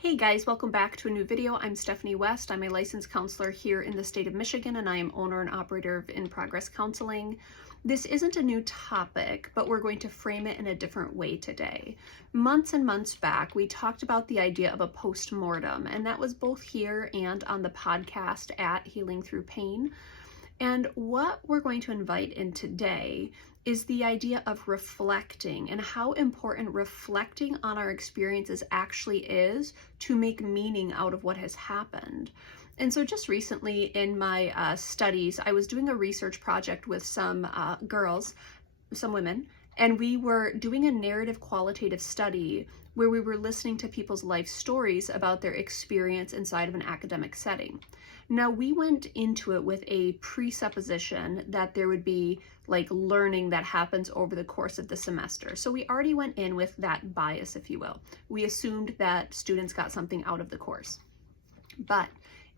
Hey guys, welcome back to a new video. I'm Stephanie West. I'm a licensed counselor here in the state of Michigan, and I am owner and operator of In Progress Counseling. This isn't a new topic, but we're going to frame it in a different way today. Months and months back, we talked about the idea of a post-mortem, and that was both here and on the podcast at Healing Through Pain. And what we're going to invite in today is the idea of reflecting and how important reflecting on our experiences actually is to make meaning out of what has happened. And so just recently in my studies, I was doing a research project with some girls, some women, and we were doing a narrative qualitative study where we were listening to people's life stories about their experience inside of an academic setting. Now, we went into it with a presupposition that there would be like learning that happens over the course of the semester. So we already went in with that bias, if you will. We assumed that students got something out of the course. But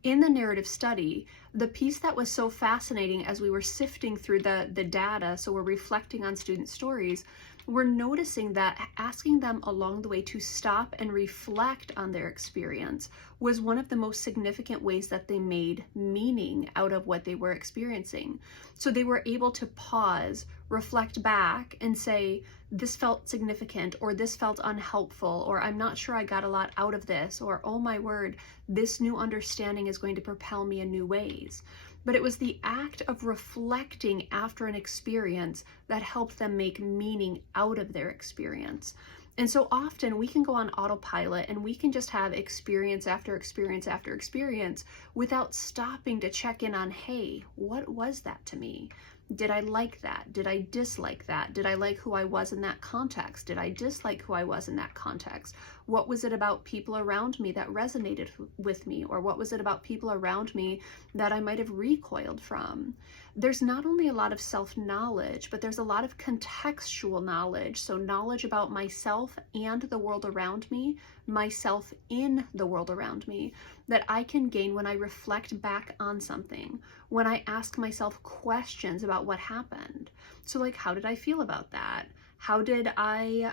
in the narrative study, the piece that was so fascinating as we were sifting through the data, so we're reflecting on student stories, we're noticing that asking them along the way to stop and reflect on their experience was one of the most significant ways that they made meaning out of what they were experiencing. So they were able to pause, reflect back, and say, this felt significant, or this felt unhelpful, or I'm not sure I got a lot out of this, or oh my word, this new understanding is going to propel me in new ways. But it was the act of reflecting after an experience that helped them make meaning out of their experience. And so often we can go on autopilot and we can just have experience after experience after experience without stopping to check in on, hey, what was that to me? Did I like that? Did I dislike that? Did I like who I was in that context? Did I dislike who I was in that context? What was it about people around me that resonated with me? Or what was it about people around me that I might have recoiled from? There's not only a lot of self-knowledge, but there's a lot of contextual knowledge. So knowledge about myself and the world around me, myself in the world around me, that I can gain when I reflect back on something, when I ask myself questions about what happened. So like, how did I feel about that? How did I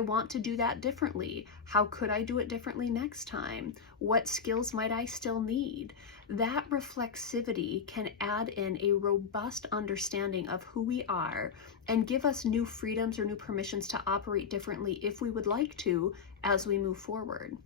want to do that differently? How could I do it differently next time? What skills might I still need? That reflexivity can add in a robust understanding of who we are and give us new freedoms or new permissions to operate differently if we would like to as we move forward.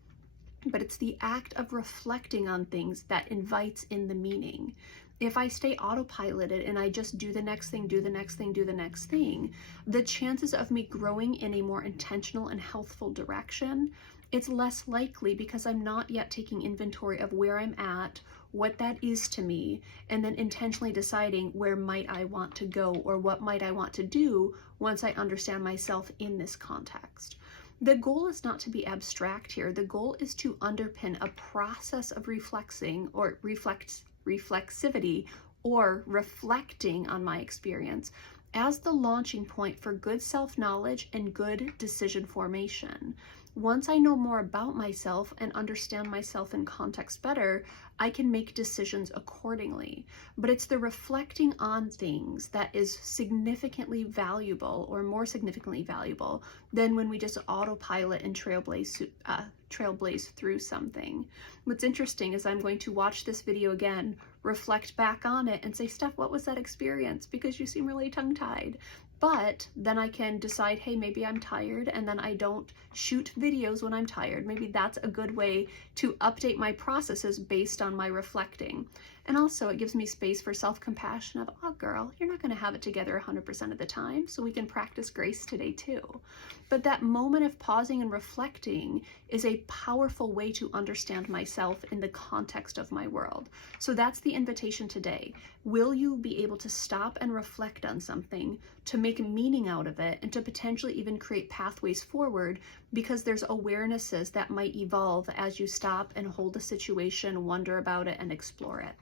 But it's the act of reflecting on things that invites in the meaning. If I stay autopiloted and I just do the next thing, do the next thing, do the next thing, the chances of me growing in a more intentional and healthful direction, it's less likely because I'm not yet taking inventory of where I'm at, what that is to me, and then intentionally deciding where might I want to go or what might I want to do once I understand myself in this context. The goal is not to be abstract here. The goal is to underpin a process of reflexivity or reflecting on my experience as the launching point for good self-knowledge and good decision formation. Once I know more about myself and understand myself in context better, I can make decisions accordingly. But it's the reflecting on things that is significantly valuable, or more significantly valuable, than when we just autopilot and trailblaze through something. What's interesting is I'm going to watch this video again, reflect back on it, and say, Steph, what was that experience? Because you seem really tongue-tied. But then I can decide, hey, maybe I'm tired, and then I don't shoot videos when I'm tired. Maybe that's a good way to update my processes based on my reflecting. And also it gives me space for self-compassion of, oh girl, you're not gonna have it together 100% of the time, so we can practice grace today too. But that moment of pausing and reflecting is a powerful way to understand myself in the context of my world. So that's the invitation today. Will you be able to stop and reflect on something, to make meaning out of it, and to potentially even create pathways forward, because there's awarenesses that might evolve as you stop and hold a situation, wonder about it, and explore it.